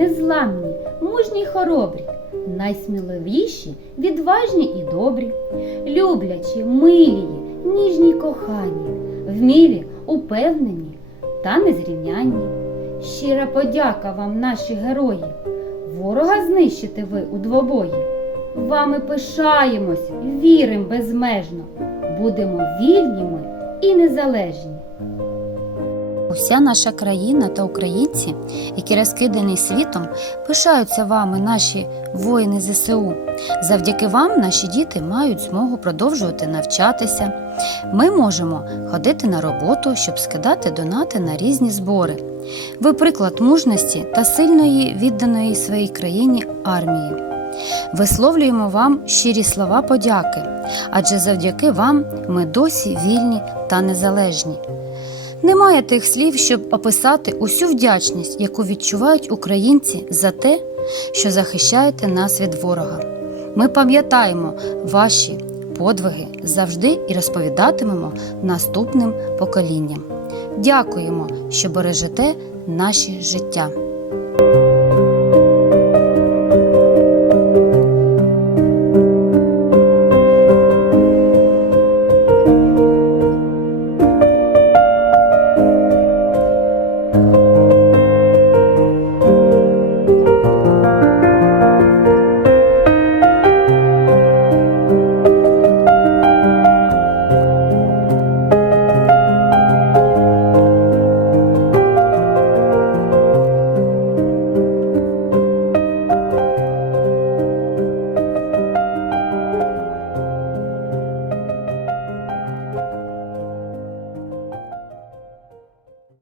незламні, мужні й хоробрі, найсміливіші, відважні і добрі, люблячі, милі, ніжні й кохані, вмілі, упевнені та незрівнянні. Щира подяка вам, наші герої. Ворога знищите ви у двобої. Вами пишаємось, вірим безмежно, будемо вільніми і незалежні. Уся наша країна та українці, які розкидані світом, пишаються вами, наші воїни ЗСУ. Завдяки вам наші діти мають змогу продовжувати навчатися. Ми можемо ходити на роботу, щоб скидати донати на різні збори. Ви приклад мужності та сильної відданої своїй країні армії. Висловлюємо вам щирі слова подяки, адже завдяки вам ми досі вільні та незалежні. Немає тих слів, щоб описати усю вдячність, яку відчувають українці за те, що захищаєте нас від ворога. Ми пам'ятаємо ваші подвиги завжди і розповідатимемо наступним поколінням. Дякуємо, що бережете наші життя.